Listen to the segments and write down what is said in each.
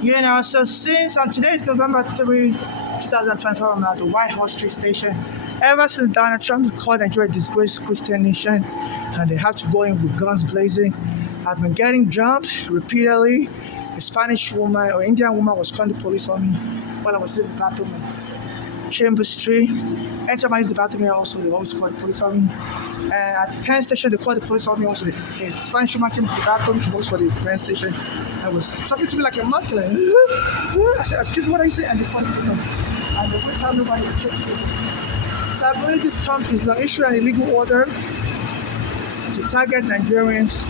So since on today is November 3, 2024, I'm at the White House Street Station. Ever since Donald Trump called Nigeria a disgraced Christian nation and they have to go in with guns blazing, I've been getting jumped repeatedly. A Spanish woman or Indian woman was calling the police on me while I was in the bathroom in Chambers Street. Anytime I use the bathroom here also, they always call the police on me. And at the train station, they called the police on me also. The Spanish woman came to the bathroom, she goes for the train station. And was talking to me like a monkey, like, I said, excuse me, what are you saying? And they called the police on me. And they would tell nobody to check me. So I believe this Trump is issuing an illegal order to target Nigerians,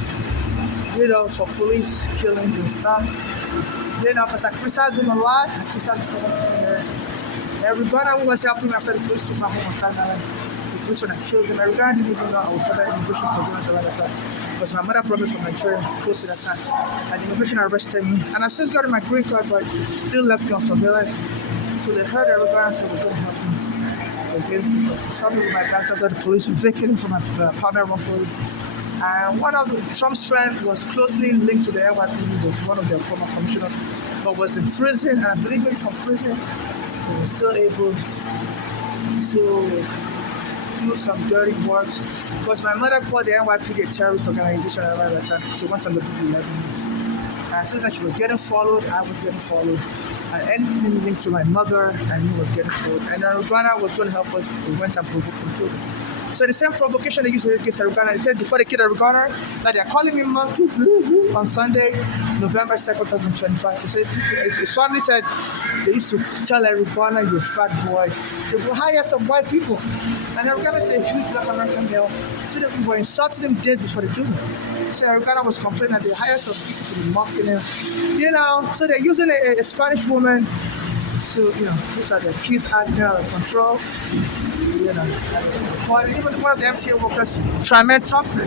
for police killings and stuff. Because I criticized him a lot. I criticized him for 20 years. Everybody who was helping me after the police took my home on Staten Island, the police would have killed him. Everybody didn't even know I was under immigration surveillance around that time. Because my mother brought me from Nigeria close to that time. And immigration arrested me. And I've since gotten my green card, but still left me on surveillance. So they heard everybody and said, we're going to help me against me. So some of my guys after the police vacated from my apartment wrongfully. And one of Trump's friends was closely linked to the NYPD, was one of their former commissioners, but was in prison. And I believe maybe from prison, he was still able to do some dirty work. Because my mother called the NYPD a terrorist organization around that time. She went on the book 11 years. And since that she was getting followed, I was getting followed. And anything linked to my mother, and he was getting followed. And then Rwanda was going to help us. We went and provoked and killed him. So the same provocation they used against Arugana, they said before they killed Arugana, that they're calling me monkey on Sunday, November 2nd, 2025. They said, his family said they used to tell Arugana, you fat boy. They will hire some white people. And Arugana said, huge black American male. So they were insulting him days before they killed him. So Arugana was complaining that they hired some people to be mocking him. So they're using a Spanish woman to, these are the kids out there under control. But even one of the MTA workers, Tremaine Thompson,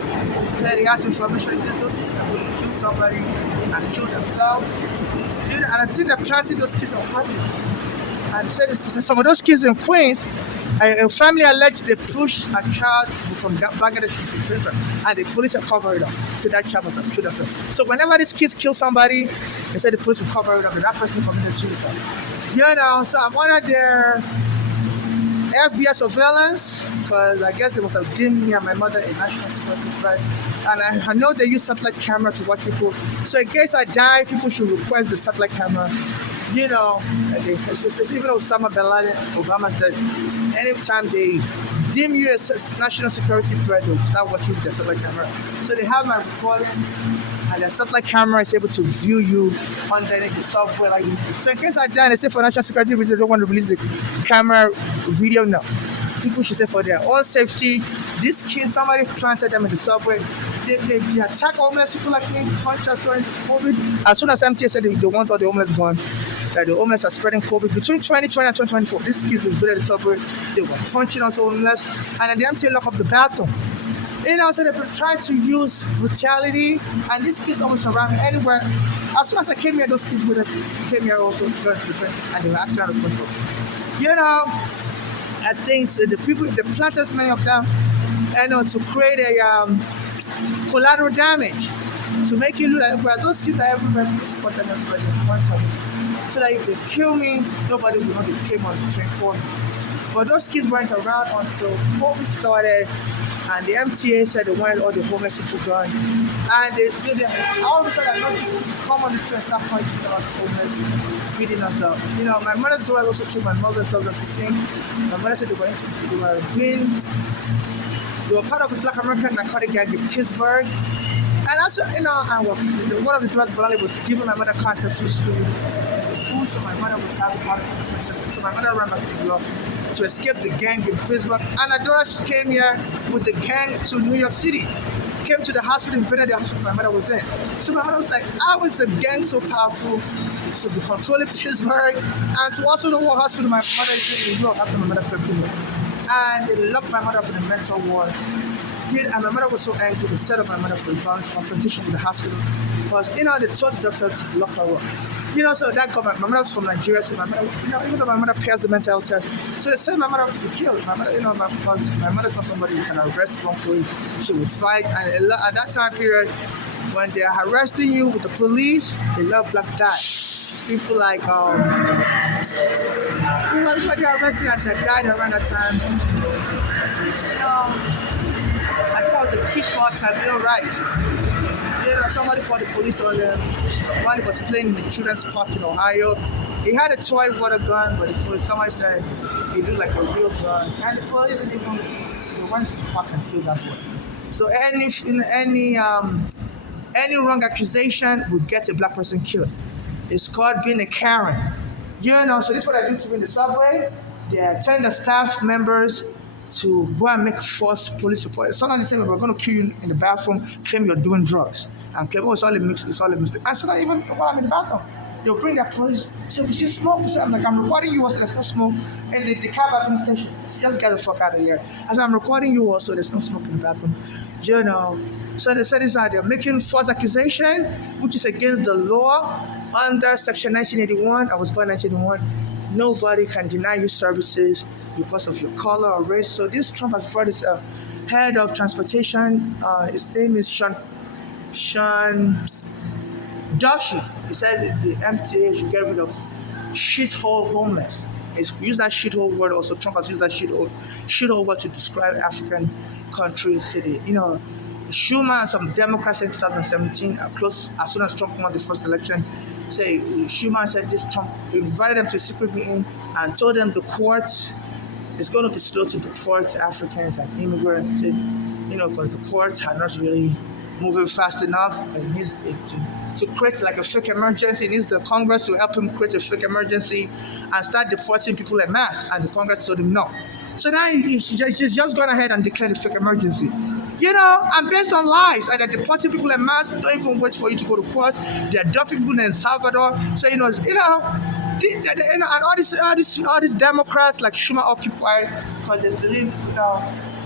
said he has information that those kids are going to kill somebody and kill themselves. And I think they're planting those kids on purpose. And he said some of those kids in Queens, a family alleged they pushed a child from Bangladesh into prison, and the police have covered it up. So that child must have killed himself. So whenever these kids kill somebody, they said the police will cover it up, and that person committed suicide. So I'm under their FBI surveillance, because I guess they must have deemed me and my mother a national security threat. And I know they use satellite camera to watch people. So in case I die, people should request the satellite camera. Even Osama bin Laden, Obama said, anytime they deem you a national security threat, they'll start watching the satellite camera. So they have my recordings, and the satellite camera is able to view you underneath the software. So in case I die and they say for national security reasons, they don't want to release the camera video, no. People should say for their own safety, these kids, somebody planted them in the subway. They attack homeless people like me, punch us during COVID. As soon as MTA said they want all the homeless gone, that the homeless are spreading COVID. Between 2020 and 2024, these kids invaded the subway. They were punching us homeless, and then the MTA locked up the bathroom. So they've been trying to use brutality, and these kids almost around me anywhere. As soon as I came here, those kids came here also going to the train, and they were actually out of control. I think so the people, the planters, many of them, to create a collateral damage, to make you look like, well, those kids are everywhere, people support them everywhere, so that if they kill me, nobody will know they came on the train for me. But those kids weren't around until COVID started, and the MTA said they wanted all the homeless people gone. And they all of a sudden, those kids come on the train and start punching us homeless, beating us up. My mother's daughter also killed my mother in 2015. My mother said they were part of a black American narcotic gang in Pittsburgh. And also, one of the drugs was giving my mother cancer food, so my mother was having heart attack. So my mother ran back to New York to escape the gang in Pittsburgh. And my daughter came here with the gang to New York City. Came to the hospital, invaded the hospital my mother was in. So my mother was like, how is a gang so powerful to be controlling Pittsburgh and to also know what hospital my mother is in New York after my mother fell ill. And they locked my mother up in a mental ward. And my mother was so angry, they set up my mother for a violent confrontation with the hospital because, they told the doctor to lock her up. So that got my mother was from Nigeria, so my mother, even though my mother passed the mental health test, so they said my mother was to be killed. My mother, because my mother's not somebody who can arrest wrongfully. She will fight, and at that time period, when they are arresting you with the police, they love black to die. people like who were the arrested that died around that time. I think I was a kid called Tabio Rice. Somebody called the police on him while he was playing in the children's park in Ohio. He had a toy water gun, but somebody said he looked like a real gun, and the police didn't even they went to the park and killed that boy. So any wrong accusation would get a black person killed. It's called being a Karen. So this is what I do to in the subway. They are telling the staff members to go and make false police report. Sometimes they say we're going to kill you in the bathroom, claim you're doing drugs, and claim it's all a mix, it's all a mistake. And so not even while I'm in the bathroom, they'll bring their police. So we see smoke. So I'm like, I'm recording you also. There's no smoke, and the cab at the station. So just get the fuck out of here. As I'm recording you also, there's no smoke in the bathroom. So they said this they're making false accusation, which is against the law under Section 1981. I was born in 1981. Nobody can deny you services because of your color or race. So this Trump has brought his head of transportation. His name is Sean Duffy. He said the MTA should get rid of shithole homeless. He's used that shithole word also. Trump has used that shithole word to describe African countries, city. Schumer and some Democrats in 2017, close as soon as Trump won the first election, Schumer said this Trump invited them to a secret meeting and told them the courts is going to be slow to deport Africans and immigrants, because the courts are not really moving fast enough. It needs to create like a fake emergency. It needs the Congress to help him create a fake emergency and start deporting people en masse. And the Congress told him no. So now he's just gone ahead and declared a fake emergency. And based on lies, and they're deporting people en masse, don't even wait for you to go to court. They're dumping people in El Salvador. So, and all these Democrats like Schumer occupy because they believe,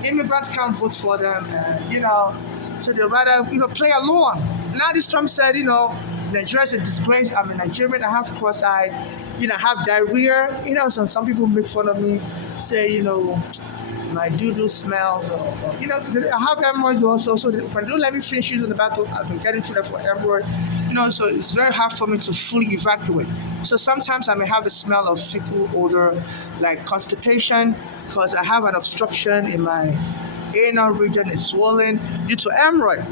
immigrants can't vote for them, and, so they rather, play along. Now this Trump said, Nigeria is a disgrace. I'm a Nigerian, I have cross-eyed, I have diarrhea. So some people make fun of me, say, my doo-doo smells, I have hemorrhoids also, so they don't let me finish using the bathroom. I've been getting treated for hemorrhoid, so it's very hard for me to fully evacuate. So sometimes I may have a smell of fecal odor, like constipation, because I have an obstruction in my anal region, it's swollen due to hemorrhoid.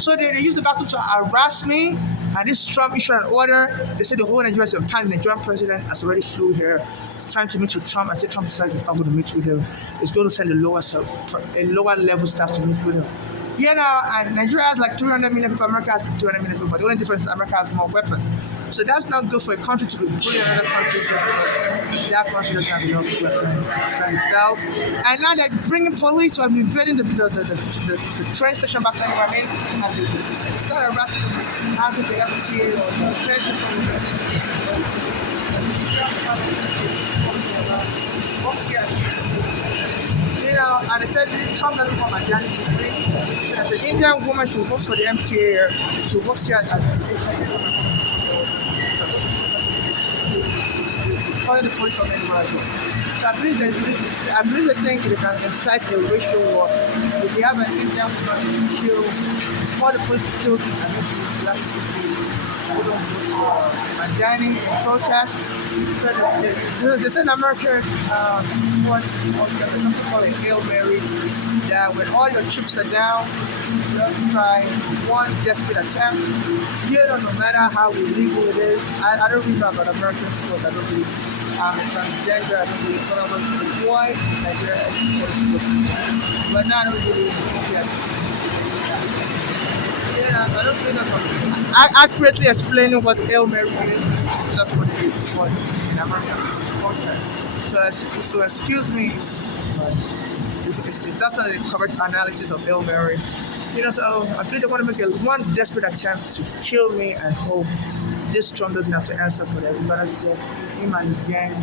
So they use the bathroom to harass me, and this Trump issued an order. They said the whole Nigeria is in panic. The Nigerian president has already flew here, trying to meet with Trump. I said Trump said he's not going to meet with him. He's going to send a lower level staff to meet with him. And Nigeria has like 300 million people. America has 200 million people. But the only difference is America has more weapons. So that's not good for a country to be bullying another country. That country doesn't have enough weapons to defend itself. And now they're bringing police to be invading the train station back then, and they start arresting after the MTA or the train station. And they said Trump doesn't want my daddy to bring. As an Indian woman, she works for the MTA. She works here at the station. Calling the police on anybody. So I believe they think they can incite a racial war. If they have an Indian woman kill, call the police to kill them, and then black people and dining in protest. So there's an American sports, there's something called a Hail Mary, that when all your chips are down, you have to try one desperate attempt. No matter how illegal it is. I don't really know about American sports. I don't really, I'm transgender, I don't really know about the boy, but now I don't really I don't think that's accurately explaining what Hail Mary is. That's what it is called in American culture. So excuse me if that's not a correct analysis of Hail Mary. So I think they want to make one desperate attempt to kill me and hope this Trump doesn't have to answer for that. Everybody's dead. Him and his gang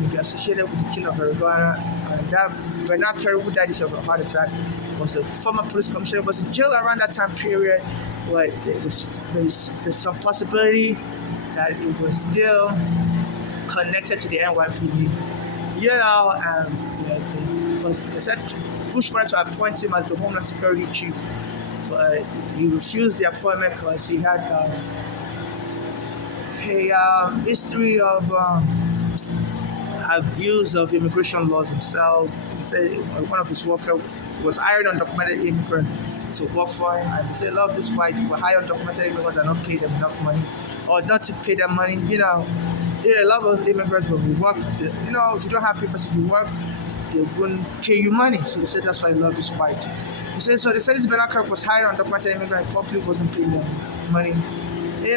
will be associated with the killing of Erdogan. And that Bernard Kerry, who died of a heart attack, was a former police commissioner, was in jail around that time period. But there's some possibility that it was still connected to the NYPD. They said Bush wanted to appoint him as the Homeland Security chief, but he refused the appointment because he a history of abuse of immigration laws himself. He said one of his workers was hired undocumented immigrants to work for him, and he said a lot of these whites were hired undocumented immigrants are not paid them enough money, or not to pay them money. A lot of those immigrants when we work, if you don't have papers, if you work, they wouldn't pay you money. So they said that's why I love this white. He said so. They said this Venaker was hired undocumented immigrant, public wasn't paying them money.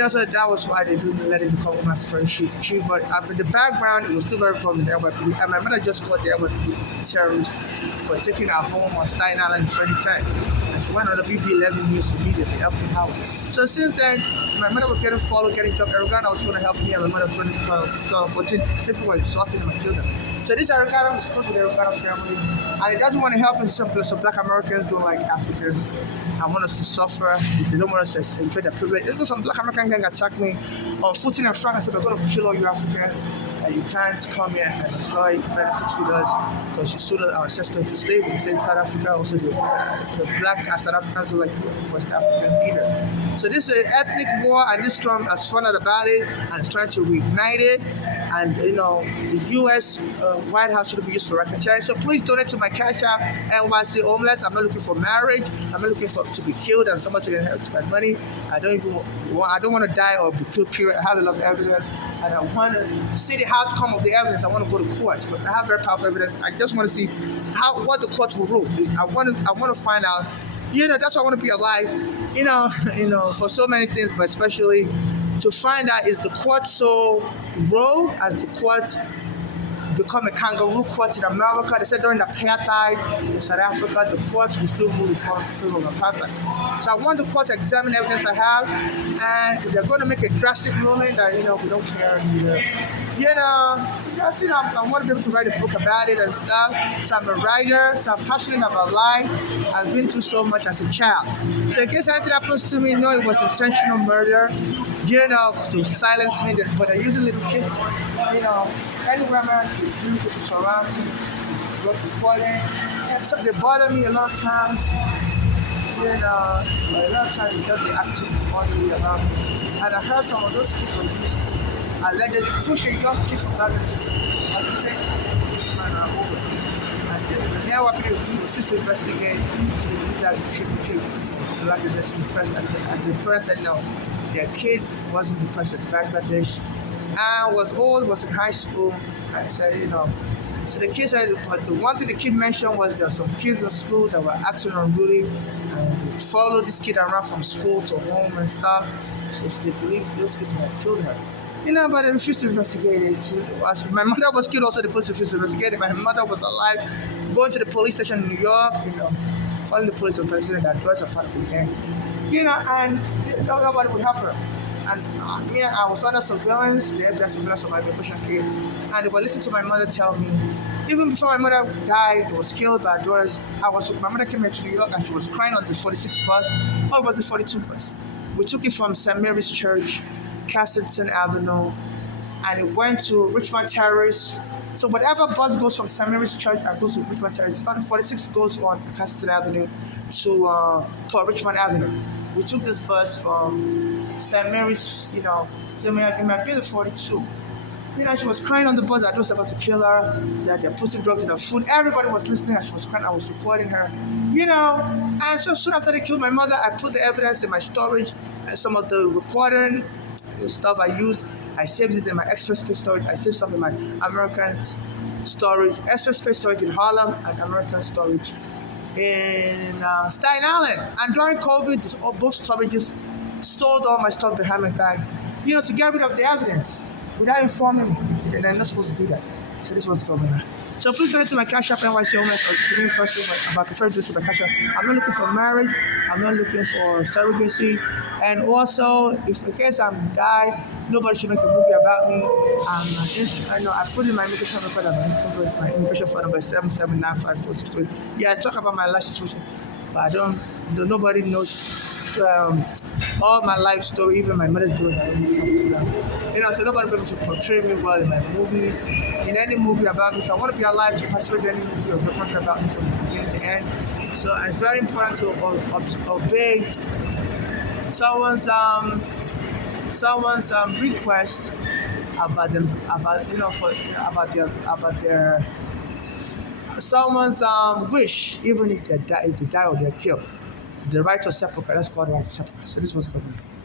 So that was why they didn't let it become a massacre chief. But in the background, it was still very prominent. And my mother just called the Elbert terrorists for taking her home on Staten Island in 2010. And she went on the BB11 news to media to help me out. So since then, my mother was getting followed, getting job. Arugana was going to help me and my mother in 2014. People were insulting my children. So this Arugana was close with the Arugana family. And it doesn't want to help us. Some black Americans don't like Africans. I want us to suffer. They don't want us to enjoy their privilege. There's some black American gang attacked me on footing and frank and said, we're going to kill all you Africans. And you can't come here and enjoy benefits with us because you sold our ancestors to slavery. They say in South Africa also the black South Africans are like West Africans either. So this is an ethnic war, and this Trump has found out about it and is trying to reignite it. And the U.S. White House should be used for racketeering. So please donate to my Cash App, NYC Homeless. I'm not looking for marriage. I'm not looking to be killed and somebody to inherit my money. I don't want to die or be killed. Period. I have a lot of evidence, and I want to see the outcome of the evidence. I want to go to court because I have very powerful evidence. I just want to see what the court will rule. I want to find out. That's why I want to be alive. For so many things, but especially to find out, is the court so rogue as the court become a kangaroo court in America? They said during the apartheid in South Africa, the court will still rule in favor of apartheid. So I want the court to examine the evidence I have, and if they're going to make a drastic ruling that we don't care either. I want to be able to write a book about it and stuff. So I'm a writer, so I'm passionate about life. I've been through so much as a child. So in case anything happens to me, it was intentional murder, to silence me. But they're using little kids, anywhere man, really to surround me, recording. And so they bother me a lot of times. But a lot of times they just be acting all the way around me. And I heard some of those kids were used to allegedly push a young kid from that and the church this man over. And now what people do is to investigate to believe that the kid killed. So like the president, and the president no, their kid wasn't the president of Bangladesh and was old, was in high school, and said, so the kid said, but the one thing the kid mentioned was there are some kids in school that were acting unruly and they followed this kid around from school to home and stuff. So they believe those kids might have killed her. But they refused to investigate it. My mother was killed also, the police refused to investigate it. My mother was alive, going to the police station in New York, calling the police and investigating that drugs are part of the gang. And nobody would help her. And I was under surveillance, the FBI surveillance of my immigration case, and they were listening to my mother tell me, even before my mother died, was killed by daughters, my mother came here to New York and she was crying on the 46 bus, or it was the 42 bus. We took it from St. Mary's Church, Castleton Avenue, and it went to Richmond Terrace. So whatever bus goes from St. Mary's Church and goes to Richmond Terrace, it's not the 46 goes on Castleton Avenue to Richmond Avenue. We took this bus from St. Mary's, so it might be the 42. She was crying on the bus that I was about to kill her, that they're putting drugs in her food. Everybody was listening and she was crying. I was recording her, And so soon after they killed my mother, I put the evidence in my storage and some of the recording stuff I used. I saved it in my extra space storage. I saved some in my American storage, extra space storage in Harlem and American storage in Staten Island. And during COVID, both storages stole all my stuff behind my back, to get rid of the evidence without informing me. And I'm not supposed to do that. So this was going on. So please donate to my Cash App, NYC Homeless, or to me personally, but I prefer to do to my Cash App. I'm not looking for marriage. I'm not looking for surrogacy. And also, if in case I die, nobody should make a movie about me. I put in my immigration record and my immigration phone number is 7795462. Yeah, I talk about my life situation, but nobody knows all my life story, even my mother's brother. I don't talk to them. So nobody will be able to portray me well in my movies, in any movie about me. So I want to be alive to participate in any movie or documentary about me from beginning to end. So it's very important to obey someone's someone's request about them, about for about their someone's wish, even if they die or they're killed. The right of sepulchre. That's called the right of sepulchre. So this was good.